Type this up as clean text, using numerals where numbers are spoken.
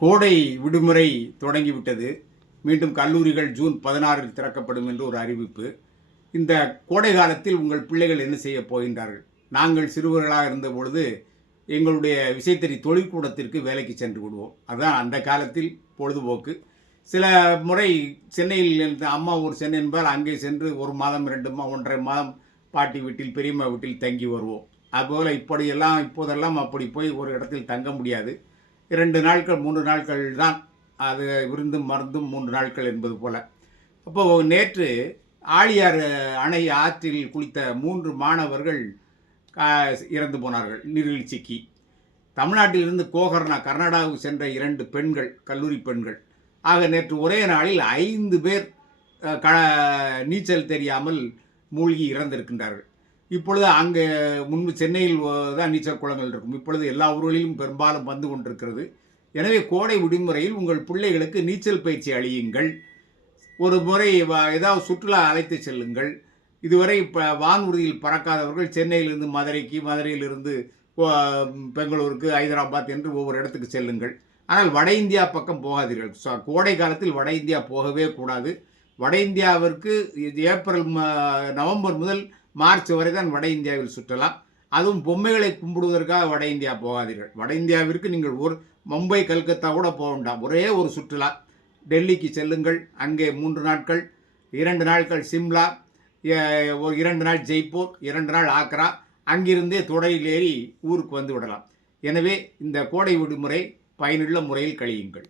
கோடை விடுமுறை தொடங்கிவிட்டது. மீண்டும் கல்லூரிகள் ஜூன் 16 திறக்கப்படும் என்று ஒரு அறிவிப்பு. இந்த கோடை காலத்தில் உங்கள் பிள்ளைகள் என்ன செய்யப் போகின்றார்கள்? நாங்கள் சிறுவர்களாக இருந்தபொழுது எங்களுடைய விசைத்தறி தொழிற்கூடத்திற்கு வேலைக்கு சென்று விடுவோம். அதுதான் அந்த காலத்தில் பொழுதுபோக்கு. சில முறை சென்னையில் இருந்த அம்மா ஊர் சென்னை என்பதால் அங்கே சென்று 1 மாதம் 2 1½ மாதம் பாட்டி வீட்டில் பெரியம்மா வீட்டில் தங்கி வருவோம். அதுபோல் இப்போதெல்லாம் அப்படி போய் ஒரு இடத்தில் தங்க முடியாது. 2 நாட்கள் 3 நாட்கள் தான் அது, விருந்தும் மருந்தும் 3 நாட்கள் என்பது போல. அப்போது நேற்று ஆழியார் அணை ஆற்றில் குளித்த 3 மாணவர்கள் இறந்து போனார்கள் நீர்வீழ்ச்சிக்கு. தமிழ்நாட்டிலிருந்து கோகர்ணா கர்நாடகாவுக்கு சென்ற 2 பெண்கள், கல்லூரி பெண்கள். ஆக நேற்று ஒரே நாளில் 5 பேர் நீச்சல் தெரியாமல் மூழ்கி இறந்திருக்கின்றார்கள். இப்பொழுது அங்கே முன்பு சென்னையில் தான் நீச்சல் குளங்கள் இருக்கும். இப்பொழுது எல்லா ஊர்களிலும் பெரும்பாலும் வந்து கொண்டிருக்கிறது. எனவே கோடை விடுமுறையில் உங்கள் பிள்ளைகளுக்கு நீச்சல் பயிற்சி அளியுங்கள். ஒரு முறை ஏதாவது சுற்றுலா அழைத்து செல்லுங்கள். இதுவரை வானூர்தியில் பறக்காதவர்கள் சென்னையிலிருந்து மதுரைக்கு, மதுரையிலிருந்து பெங்களூருக்கு, ஹைதராபாத் என்று ஒவ்வொரு இடத்துக்கு செல்லுங்கள். ஆனால் வட இந்தியா பக்கம் போகாதீர்கள். கோடை காலத்தில் வட இந்தியா போகவே கூடாது. வட இந்தியாவிற்கு நவம்பர் முதல் மார்ச் வரை தான் வட இந்தியாவில் சுற்றலாம். அதுவும் பொம்மைகளை கும்பிடுவதற்காக வட இந்தியா போகாதீர்கள். வட இந்தியாவிற்கு நீங்கள் மும்பை, கல்கத்தா கூட போக வேண்டாம். ஒரே ஒரு சுற்றுலா டெல்லிக்கு செல்லுங்கள். அங்கே 3 நாட்கள், 2 நாட்கள் சிம்லா, ஒரு 2 நாள் ஜெய்ப்பூர், 2 நாள் ஆக்ரா, அங்கிருந்தே தொடரில் ஏறி ஊருக்கு வந்து விடலாம். எனவே இந்த கோடை விடுமுறை பயனுள்ள முறையில் கழியுங்கள்.